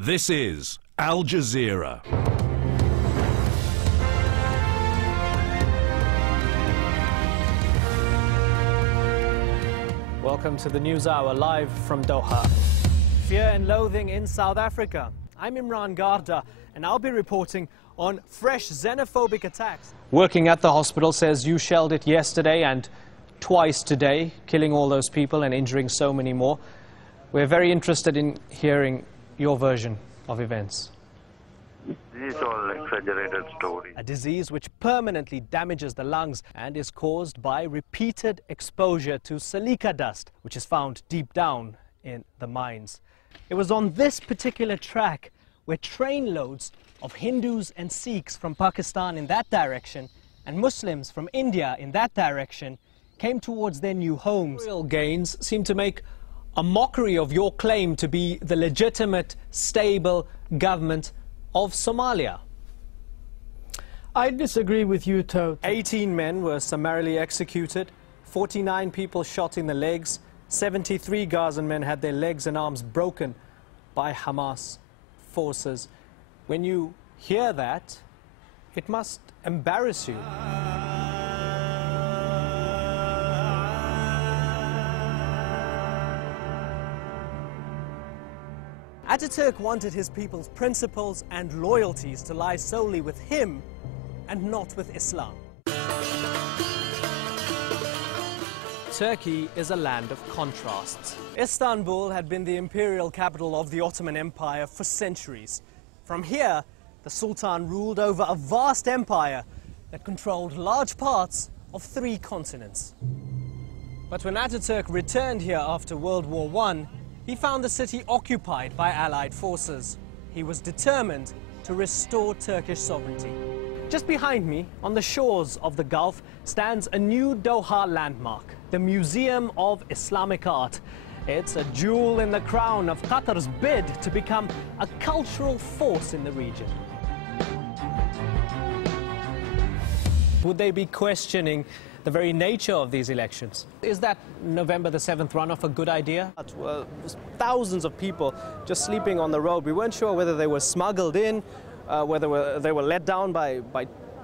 This is Al Jazeera. Welcome to the News Hour, live from Doha. Fear and loathing in South Africa. I'm Imran Garda, and I'll be reporting on fresh xenophobic attacks. Working at the hospital says you shelled it yesterday and twice today, killing all those people and injuring so many more. We're very interested in hearing your version of events. This is all exaggerated story. A disease which permanently damages the lungs and is caused by repeated exposure to silica dust, which is found deep down in the mines. It was on this particular track where trainloads of Hindus and Sikhs from Pakistan in that direction and Muslims from India in that direction came towards their new homes. Oil gains seem to make a mockery of your claim to be the legitimate, stable government of Somalia. I disagree with you, Toad. 18 men were summarily executed, 49 people shot in the legs, 73 Gazan men had their legs and arms broken by Hamas forces. When you hear that, it must embarrass you. Ataturk wanted his people's principles and loyalties to lie solely with him and not with Islam. Turkey is a land of contrasts. Istanbul had been the imperial capital of the Ottoman Empire for centuries. From here, the Sultan ruled over a vast empire that controlled large parts of 3 continents. But when Ataturk returned here after World War I, he found the city occupied by Allied forces. He was determined to restore Turkish sovereignty. Just behind me, on the shores of the Gulf, stands a new Doha landmark, the Museum of Islamic Art. It's a jewel in the crown of Qatar's bid to become a cultural force in the region. Would they be questioning the very nature of these elections? Is that November the 7th runoff a good idea? Well, thousands of people just sleeping on the road. We weren't sure whether they were smuggled in, whether they were let down by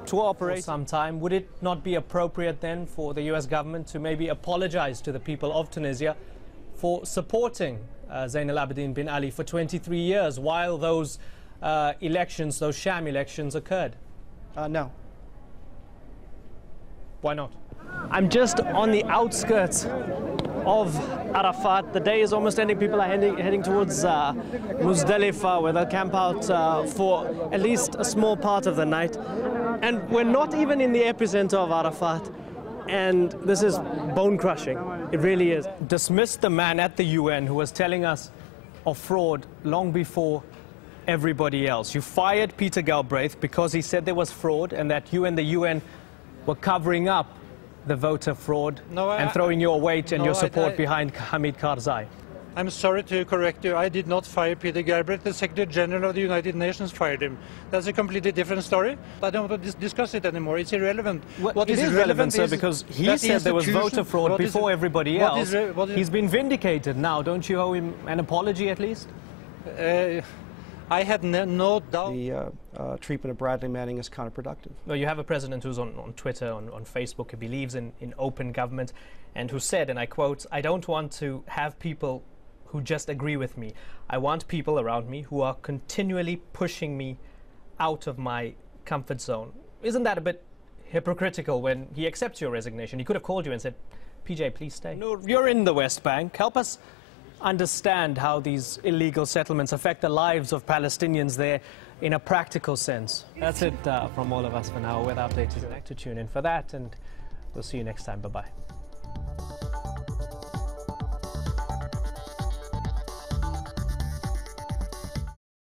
tour operators. For some time, would it not be appropriate then for the US government to maybe apologize to the people of Tunisia for supporting Zain al-Abidin bin Ali for 23 years while those elections, those sham elections occurred? No. Why not? I'm just on the outskirts of Arafat. The day is almost ending. People are heading towards Muzdalifah, where they'll camp out for at least a small part of the night. And we're not even in the epicenter of Arafat. And this is bone-crushing. It really is. Dismissed the man at the UN who was telling us of fraud long before everybody else. You fired Peter Galbraith because he said there was fraud and that you and the UN were covering up the voter fraud and throwing your weight and your support behind Hamid Karzai. I'm sorry to correct you. I did not fire Peter Galbraith. The Secretary General of the United Nations fired him. That's a completely different story. I don't want to discuss it anymore. It's irrelevant. What is relevant, sir, because he said there was voter fraud before everybody else. He's been vindicated now. Don't you owe him an apology at least? I had no doubt. The treatment of Bradley Manning is counterproductive. Well, you have a president who's on Twitter, on Facebook, who believes in open government, and who said, and I quote, "I don't want to have people who just agree with me. I want people around me who are continually pushing me out of my comfort zone." Isn't that a bit hypocritical when he accepts your resignation? He could have called you and said, "PJ, please stay." No, you're in the West Bank. Help us understand how these illegal settlements affect the lives of Palestinians there in a practical sense. That's it from all of us for now. Weather update is to tune in for that, and we'll see you next time. Bye-bye.